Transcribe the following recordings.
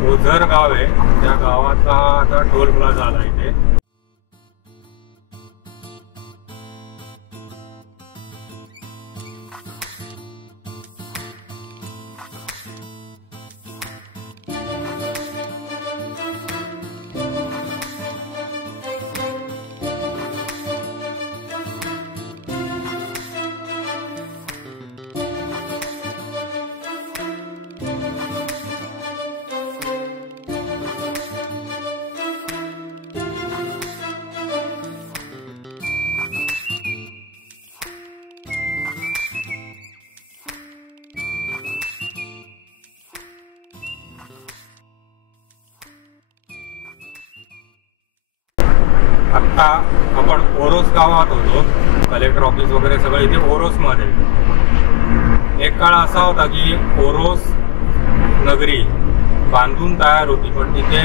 ओझर गाव आहे, त्या गावाचा आता टोल प्लाझा आला इथे. आता आपण ओरोस गावात होतो. कलेक्टर ऑफिस वगैरे सगळं इथे ओरोसमध्ये. एक काळ असा होता की ओरोस नगरी बांधून तयार होती, पण तिथे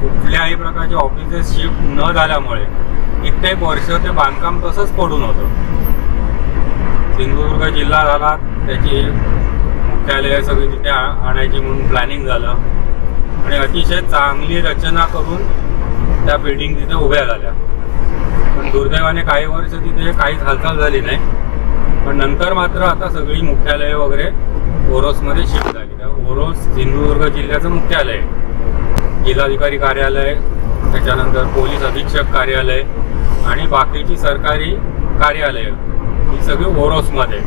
कुठल्याही प्रकारचे ऑफिसेस शिफ्ट न झाल्यामुळे कित्येक वर्ष ते बांधकाम तसंच पडून होतं. सिंधुदुर्ग जिल्हा झाला, त्याची मुख्यालय सगळी तिथे आणायची म्हणून प्लॅनिंग झालं आणि अतिशय चांगली रचना करून त्या बिल्डिंग तिथे उभ्या झाल्या. पण दुर्दैवाने काही वर्ष तिथे काहीच हालचाल झाली नाही. पण नंतर मात्र आता सगळी मुख्यालय वगैरे ओरोसमध्ये शिफ्ट झाली. त्या ओरोस सिंधुदुर्ग जिल्ह्याचं मुख्यालय, जिल्हाधिकारी कार्यालय, त्याच्यानंतर पोलीस अधीक्षक कार्यालय आणि बाकीची सरकारी कार्यालय ही सगळी ओरोसमध्ये.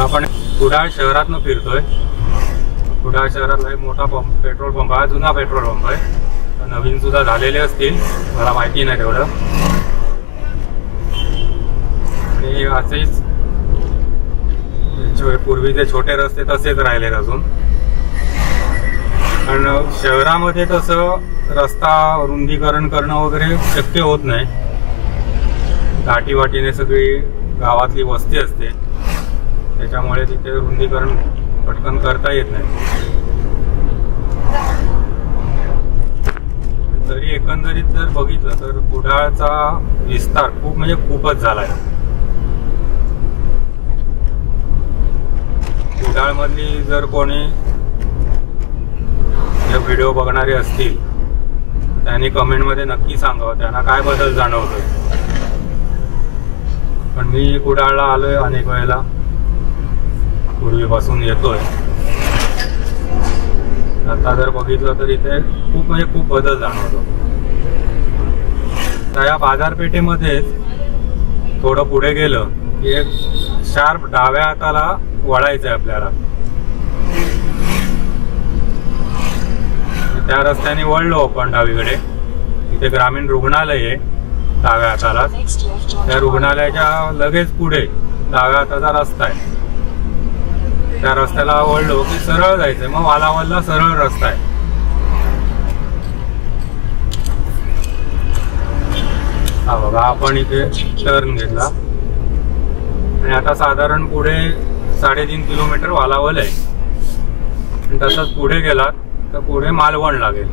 आपण कुडाळ शहरातनं फिरतोय. कुडाळ शहरातला एक मोठा पेट्रोल पंप आहे, जुना पेट्रोल पंप आहे. नवीन सुद्धा झालेले असतील, मला माहिती नाही तेवढं. आणि असेच पूर्वीचे छोटे रस्ते तसेच राहिलेत अजून. कारण शहरामध्ये तसं रस्ता रुंदीकरण करणं वगैरे शक्य होत नाही. दाटीवाटीने सगळी गावातली वस्ती असते, त्याच्यामुळे तिथे रुंदीकरण पटकन करता येत नाही. तरी एकंदरीत जर बघितलं तर कुडाळचा विस्तार खूप म्हणजे खूपच झाला आहे. कुडाळमधली जर कोणी व्हिडिओ बघणारे असतील त्यांनी कमेंटमध्ये नक्की सांगावं त्यांना काय बदल जाणवतोय. पण मी कुडाळला आलोय अनेक वेळेला, पूर्वीपासून येतोय. आता जर बघितलं तर इथे खूप म्हणजे खूप बदल जाणवतो. त्या बाजारपेठेमध्येच थोडं पुढे गेलं की एक शार्प डाव्या हाताला वळायचं आहे आपल्याला. त्या रस्त्याने वळलो आपण डावीकडे, तिथे ग्रामीण रुग्णालय आहे डाव्या हाताला. त्या रुग्णालयाच्या लगेच पुढे डाव्या हाताचा रस्ता आहे. त्या रस्त्याला वळलो की सरळ जायचंय, मग वालावलला सरळ रस्ता आहे. हा बघा, आपण इथे टर्न घेतला आणि आता साधारण पुढे 3.5 किलोमीटर वालावल आहे. तसंच पुढे गेलात तर पुढे मालवण लागेल.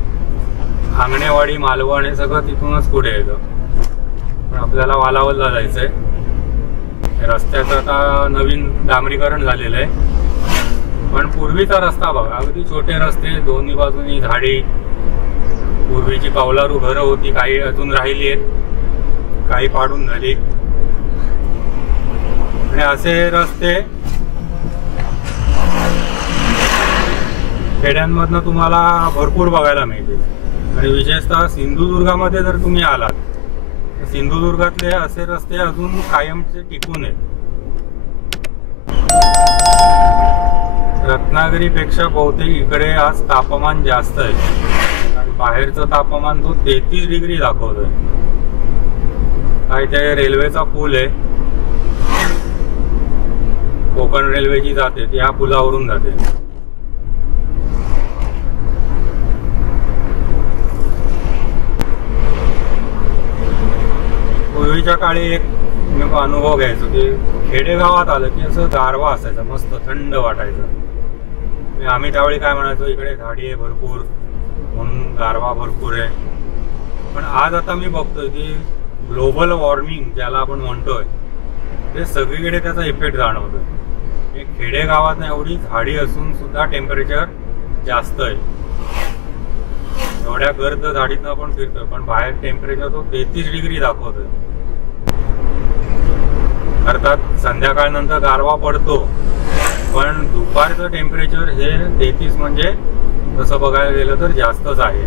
आंगणेवाडी, मालवण हे सगळं तिथूनच पुढे येतं. पण आपल्याला वालावलला जायचंय. रस्त्याचं आता नवीन डांबरीकरण झालेलं आहे. पण पूर्वीचा रस्ता बघा, अगदी छोटे रस्ते, दोन्ही बाजूनी झाडी. पूर्वीची कौलारू घरं होती, काही अजून राहिली आहेत, काही पाडून झाली. आणि असे रस्ते खेड्यांमधनं तुम्हाला भरपूर बघायला मिळतील. आणि विशेषतः सिंधुदुर्गामध्ये जर तुम्ही आलात तर सिंधुदुर्गातले असे रस्ते अजून कायमचे टिकून आहेत. रत्नागिरीपेक्षा बहुतेक इकडे आज तापमान जास्त आहे. आणि बाहेरचं तापमान तो 33 डिग्री दाखवतोय. काय ते रेल्वेचा पूल आहे, कोकण रेल्वेची जाते, ती या पुलावरून जाते. पूर्वीच्या काळी एक अनुभव घ्यायचो की खेडेगावात आलं की असं गारवा असायचा, मस्त थंड वाटायचं. आम्ही त्यावेळी काय म्हणायचो, इकडे झाडी आहे भरपूर म्हणून गारवा भरपूर आहे. पण आज आता मी बघतोय की ग्लोबल वॉर्मिंग ज्याला आपण म्हणतोय ते सगळीकडे त्याचा इफेक्ट जाणवतो. एक खेडेगावात एवढी झाडी असून सुद्धा टेम्परेचर जास्त आहे. एवढ्या गर्द झाडीतनं आपण फिरतोय पण बाहेर टेम्परेचर तो 33 डिग्री दाखवतोय. अर्थात संध्याकाळनंतर गारवा पडतो पण दुपारचं टेम्परेचर हे 33 म्हणजे तसं बघायला गेलं तर जास्तच आहे.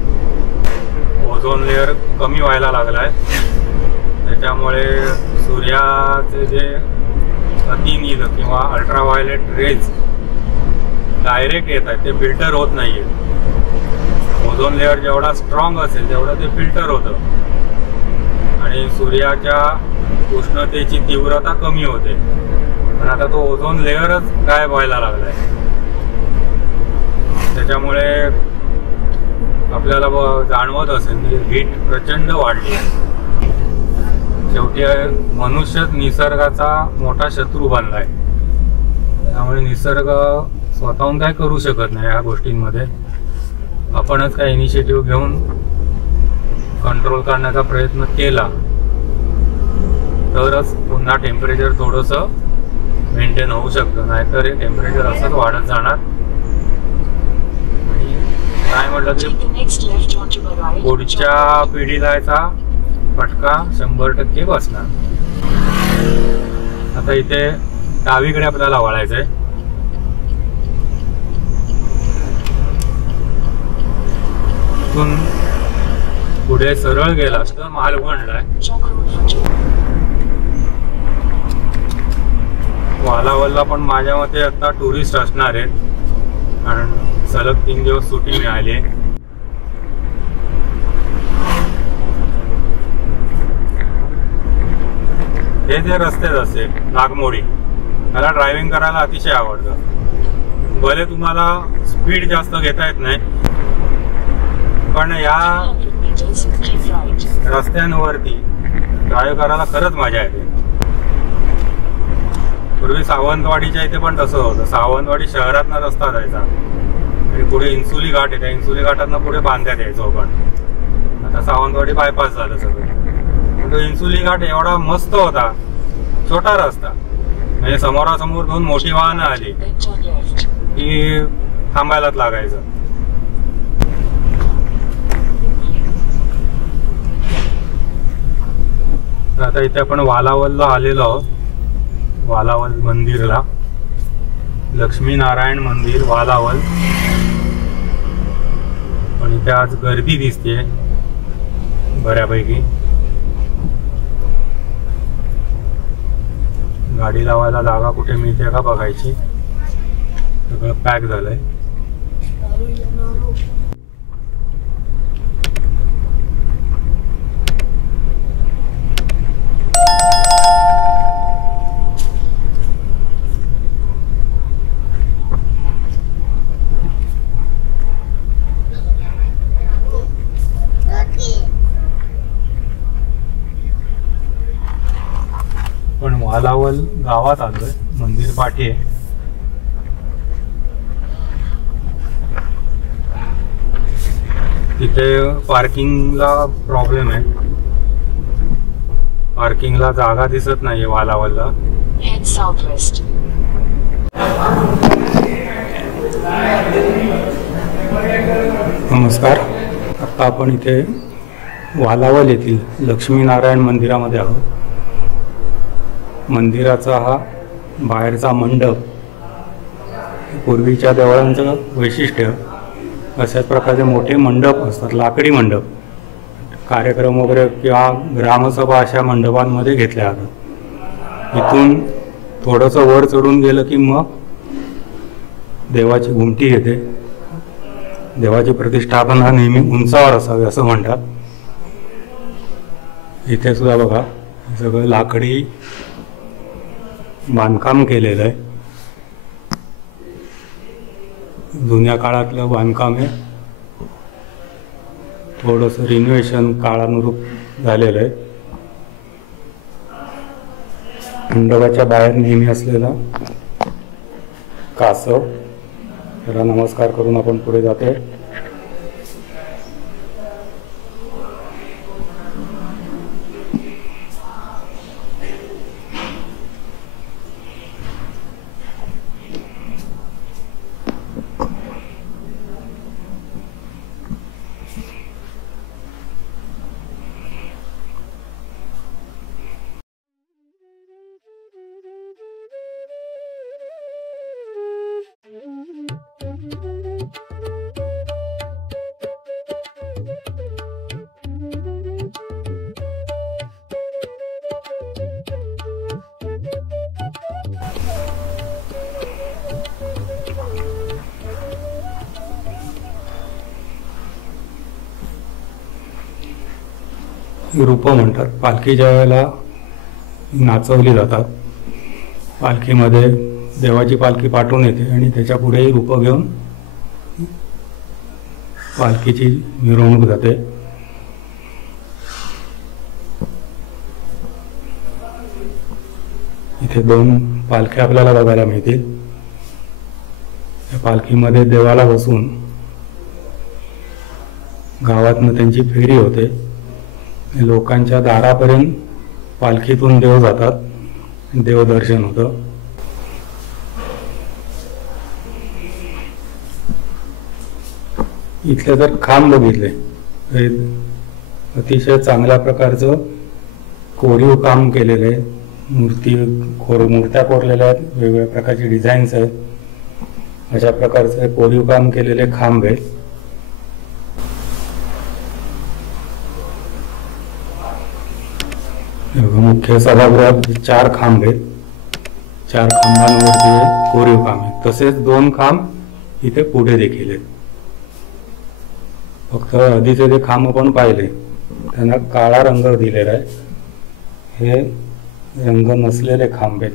ओझोन लेअर कमी व्हायला लागलाय. त्याच्यामुळे सूर्याचे जे अतिनील किंवा अल्ट्राव्हायोलेट रेज डायरेक्ट येत आहेत ते फिल्टर होत नाहीये. ओझोन लेअर जेवढा स्ट्रॉंग असेल तेवढं ते फिल्टर होतं आणि सूर्याच्या उष्णतेची तीव्रता कमी होते. पण आता तो ओझोन लेअरच गायब व्हायला लागलाय. त्याच्यामुळे आपल्याला जाणवत असेल की हीट प्रचंड वाढली आहे. शेवटी मनुष्यच निसर्गाचा मोठा शत्रू बनलाय. त्यामुळे निसर्ग स्वतःहून काय करू शकत नाही. या गोष्टींमध्ये आपणच काय इनिशिएटिव्ह घेऊन कंट्रोल करण्याचा प्रयत्न केला तरच पुन्हा टेम्परेचर थोडंसं मेंटेन होऊ शकतं. नाहीतर हे टेम्परेचर असंच वाढत जाणार. आणि काय म्हटलं तरी पुढच्या पिढीला याचा फटका 100% बसणार. आता इथे डावीकडे आपल्याला वळायचंय. इथून पुढे सरळ गेला तर मालवणला आहे. वालावलला पण माझ्या मते आता टुरिस्ट असणार आहेत कारण सलग 3 दिवस सुट्टी मिळाली. हे जे रस्ते असे नागमोडी मला ड्रायव्हिंग करायला अतिशय आवडतं. भले तुम्हाला स्पीड जास्त घेता येत नाही पण या रस्त्यांवरती ड्राईव्ह करायला खरंच मजा येते. पूर्वी सावंतवाडीच्या इथे पण तसं होतं. सावंतवाडी शहरातनं रस्ता जायचा आणि पुढे इंसुली घाट आहे. त्या इंसुली घाटातनं पुढे बांधण्यात यायचो पण. आता सावंतवाडी बायपास झालं सगळं. तो इंसुली घाट एवढा मस्त होता. छोटा रस्ता म्हणजे समोरासमोर 2 मोठी वाहनं आली की थांबायलाच लागायचं. आता इथे आपण वालावलला आलेलो आहोत. वालावल मंदिरला. लक्ष्मीनारायण मंदिर वालावल. पण इथे आज गर्दी दिसते बऱ्यापैकी. गाडी लावायला जागा कुठे मिळते का बघायची. सगळं पॅक झालंय. पण वालावल गावात आलोय. मंदिर पाठी आहे. तिथे पार्किंगला प्रॉब्लेम आहे. पार्किंगला जागा दिसत नाही वालावलला. नमस्कार. आता आपण इथे वालावल येथील लक्ष्मीनारायण मंदिरामध्ये आहोत. मंदिराचा हा बाहेरचा मंडप पूर्वीच्या देवळांचं वैशिष्ट्य. अशाच प्रकारचे मोठे मंडप असतात. लाकडी मंडप. कार्यक्रम वगैरे किंवा ग्रामसभा अशा मंडपांमध्ये घेतल्या जातात. इथून थोडंसं वर चढून गेलं की मग देवाची घुमटी येते. देवाची प्रतिष्ठापना नेहमी उंचावर असावी असं म्हणतात. इथे सुद्धा बघा सगळं लाकडी बांधकाम केलेलं आहे. जुन्या काळातलं बांधकाम आहे. थोडंसं रिनोव्हेशन काळानुरूप झालेलं आहे. मंडपाच्या बाहेर नेहमी असलेला कासव. त्याला नमस्कार करून आपण पुढे जातोय. रूपं म्हणतात. पालखी ज्या वेळेला नाचवली जातात, पालखीमध्ये देवाची पालखी पाठवून येते आणि त्याच्या पुढेही रूपं घेऊन पालखीची मिरवणूक जाते. इथे 2 पालख्या आपल्याला बघायला मिळतील. या पालखीमध्ये देवाला बसून गावातनं त्यांची फेरी होते. लोकांच्या दारापर्यंत पालखीतून देव जातात, देवदर्शन होतं. इथले जर खांब बघितले तर अतिशय चांगल्या प्रकारचं कोरीव काम केलेलं आहे. मूर्त्या कोरलेल्या आहेत, वेगवेगळ्या प्रकारचे डिझाईन्स आहेत. अशा प्रकारचे कोरीव काम केलेले खांब आहेत. मुख्य सभागृहात 4 खांब आहेत. 4 खांबांवरती कोरीव काम आहे. तसेच 2 खांब इथे पुढे देखील आहेत. फक्त आधीचे जे खांब आपण पाहिले त्यांना काळा रंग दिलेला आहे. हे रंग नसलेले खांब आहेत.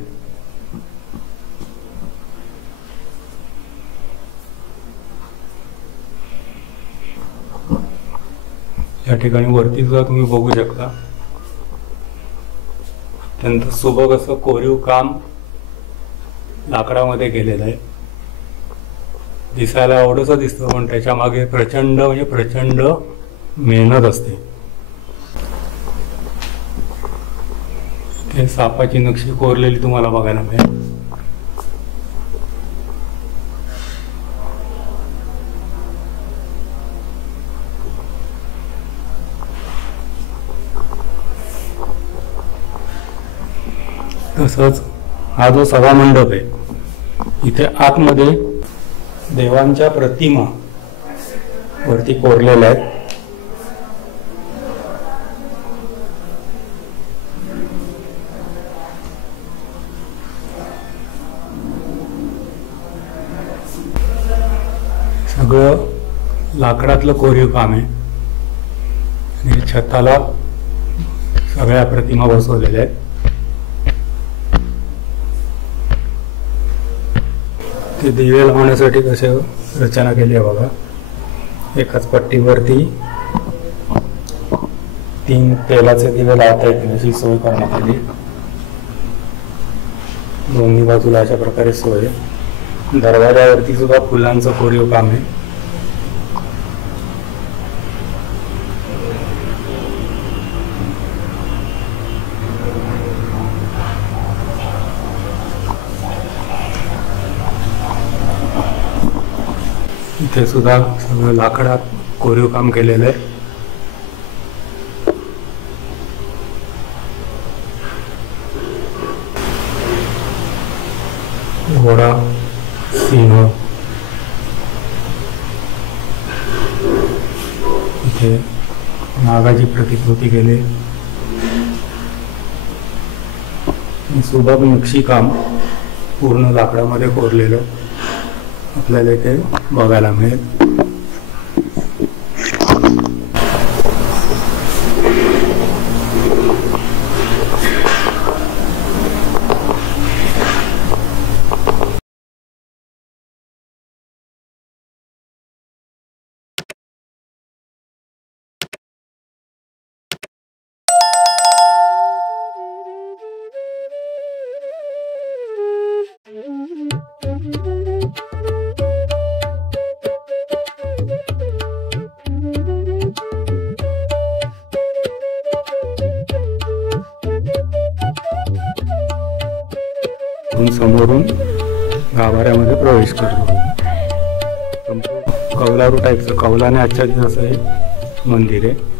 या ठिकाणी वरती सुद्धा तुम्ही बघू शकता अत्यंत सुबक असं कोरीव काम लाकडामध्ये केलेलं आहे. दिसायला एवढंसं दिसतं, पण त्याच्या मागे प्रचंड म्हणजे प्रचंड मेहनत असते. ते सापाची नक्षी कोरलेली तुम्हाला बघायला मिळेल. तसंच हा जो सभा मंडप आहे, इथे आतमध्ये देवांच्या प्रतिमा वरती कोरलेल्या आहेत. सगळं लाकडातलं कोरीव काम आहे आणि छताला सगळ्या प्रतिमा बसवलेल्या आहेत. ते दिवे लावण्यासाठी कसे रचना केली आहे बघा. एकाच पट्टीवरती 3 तेलाचे दिवे लावता येतील अशी सोय करण्यात आली. दोन्ही बाजूला अशा प्रकारे सोय. दरवाजावरती सुद्धा फुलांचं कोरीव काम आहे. इथे सुद्धा सगळं लाकडात कोरीव काम केलेलं आहे. घोडा, सिंह, इथे नागाची प्रतिकृती केली. सुबक नक्षीकाम पूर्ण लाकडामध्ये कोरलेलं आपल्याला इथे बघायला मिळेल. समोरून गाभाऱ्यामध्ये प्रवेश करतो. कौलारू टाईपचं, कौलाने आच्छादित असं हे मंदिर आहे.